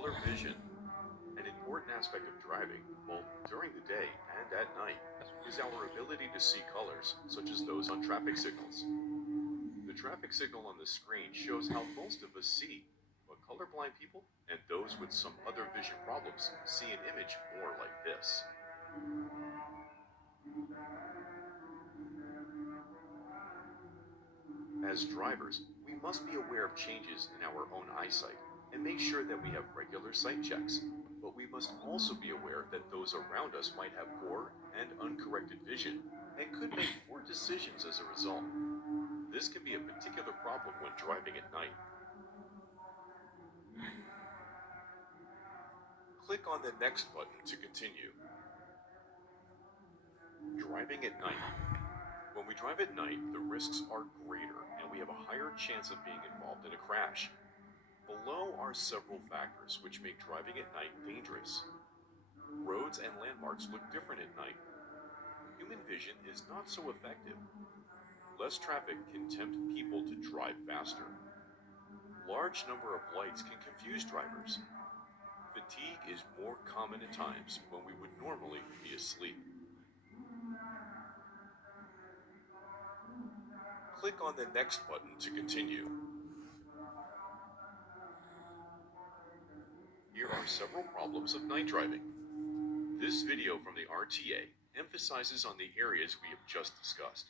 Color vision. An important aspect of driving, both during the day and at night, is our ability to see colors, such as those on traffic signals. The traffic signal on the screen shows how most of us see, but colorblind people and those with some other vision problems see an image more like this. As drivers, we must be aware of changes in our own eyesight and make sure that we have regular sight checks. But we must also be aware that those around us might have poor and uncorrected vision and could make poor decisions as a result. This can be a particular problem when driving at night. Click on the next button to continue. Driving at night. When we drive at night, the risks are greater and we have a higher chance of being involved in a crash. Below are several factors which make driving at night dangerous. Roads and landmarks look different at night. Human vision is not so effective. Less traffic can tempt people to drive faster. Large number of lights can confuse drivers. Fatigue is more common at times when we would normally be asleep. Click on the next button to continue. Here are several problems of night driving. This video from the RTA emphasizes on the areas we have just discussed.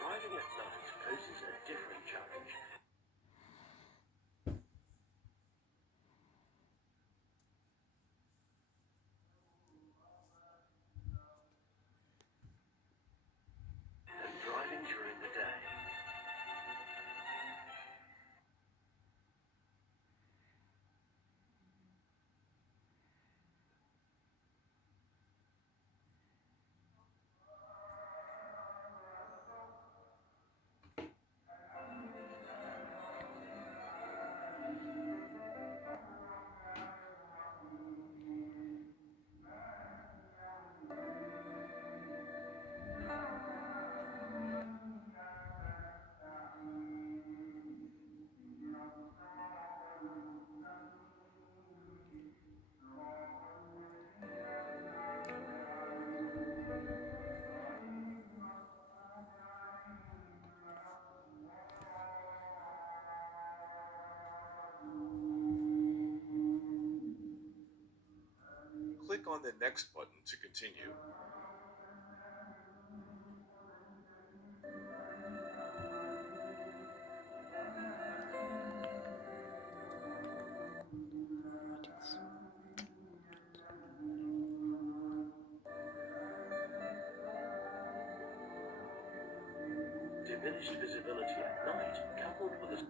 Driving at night poses a different challenge. Than driving during the day. Click on the next button to continue. Diminished visibility at night, coupled with a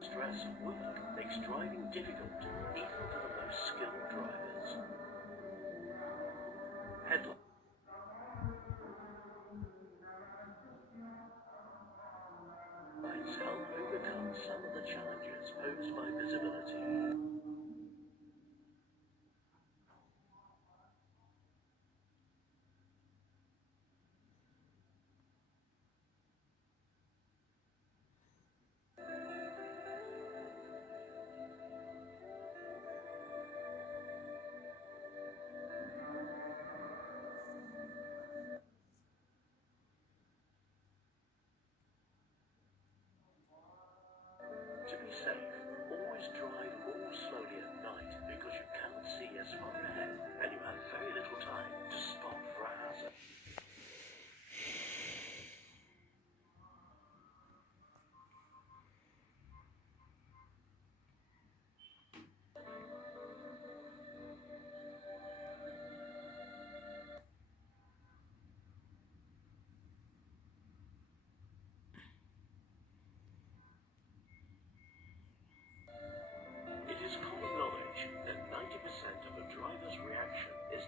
stress of work, makes driving difficult, even for the most skilled drivers. Headlights help overcome some of the challenges posed by visibility. To be safe, always drive more slowly at night because you cannot see as far ahead and you have very little time to stop for a hazard.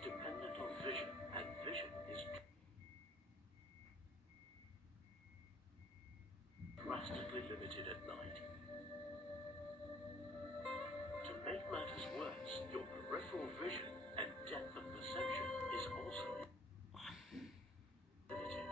dependent on vision, and vision is drastically limited at night. To make matters worse, your peripheral vision and depth of perception is also limited.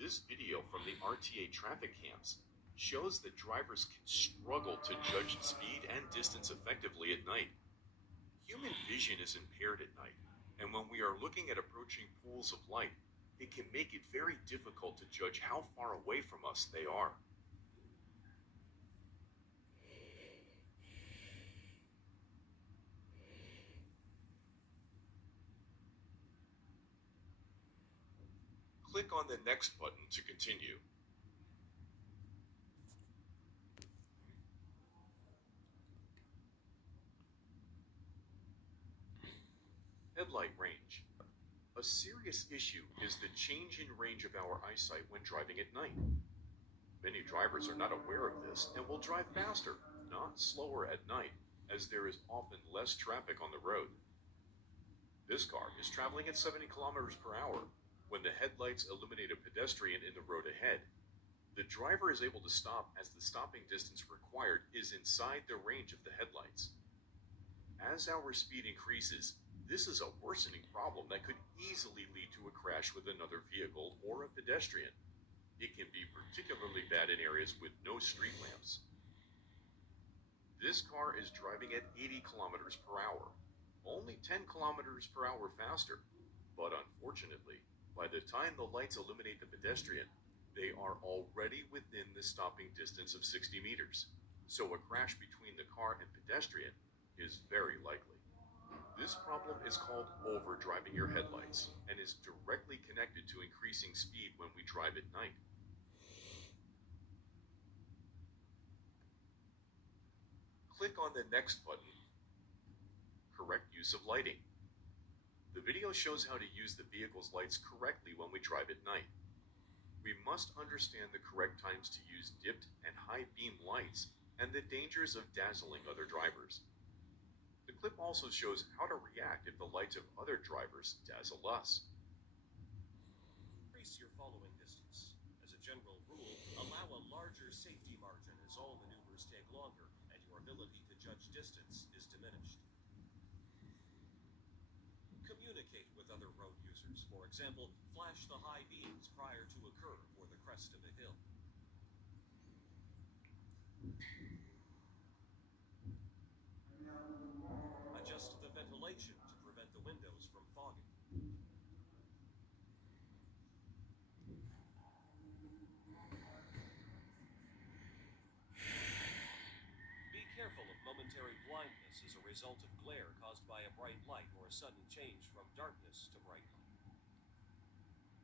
This video from the RTA traffic cams shows that drivers can struggle to judge speed and distance effectively at night. Human vision is impaired at night, and when we are looking at approaching pools of light, it can make it very difficult to judge how far away from us they are. Click on the next button to continue. Headlight range. A serious issue is the change in range of our eyesight when driving at night. Many drivers are not aware of this and will drive faster, not slower at night, as there is often less traffic on the road. This car is traveling at 70 kilometers per hour. When the headlights illuminate a pedestrian in the road ahead, the driver is able to stop as the stopping distance required is inside the range of the headlights. As our speed increases, this is a worsening problem that could easily lead to a crash with another vehicle or a pedestrian. It can be particularly bad in areas with no street lamps. This car is driving at 80 kilometers per hour, only 10 kilometers per hour faster, but unfortunately, by the time the lights illuminate the pedestrian, they are already within the stopping distance of 60 meters, so a crash between the car and pedestrian is very likely. This problem is called overdriving your headlights and is directly connected to increasing speed when we drive at night. Click on the next button. Correct use of lighting. The video shows how to use the vehicle's lights correctly when we drive at night. We must understand the correct times to use dipped and high beam lights and the dangers of dazzling other drivers. The clip also shows how to react if the lights of other drivers dazzle us. Increase your following distance. As a general rule, allow a larger safety margin as all maneuvers take longer and your ability to judge distance is diminished. Communicate with other road users. For example, flash the high beams prior to a curve or the crest of a hill. Adjust the ventilation to prevent the windows from fogging. Be careful of momentary blindness as a result of glare caused by a bright light or a sudden change from darkness to bright light.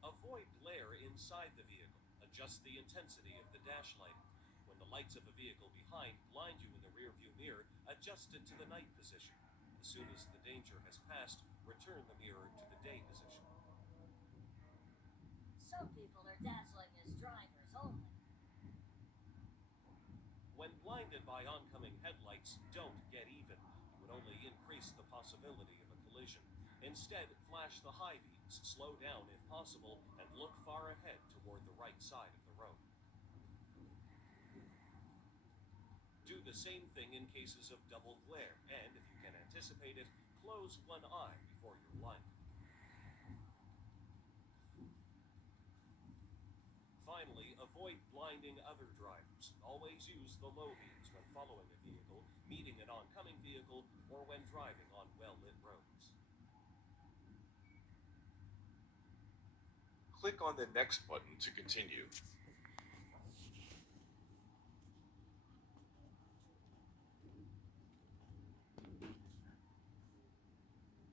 Avoid glare inside the vehicle. Adjust the intensity of the dash light. When the lights of a vehicle behind blind you in the rearview mirror, adjust it to the night position. As soon as the danger has passed, return the mirror to the day position. Some people are dazzling as drivers only. When blinded by oncoming headlights, don't get even. You would only increase the possibility of a collision. Instead, flash the high beams, slow down if possible, and look far ahead toward the right side of the road. Do the same thing in cases of double glare, and if you can anticipate it, close one eye before you're blinded. Finally, avoid blinding other drivers. Always use the low beams when following a vehicle, meeting an oncoming vehicle, or when driving on well-lit roads. Click on the next button to continue.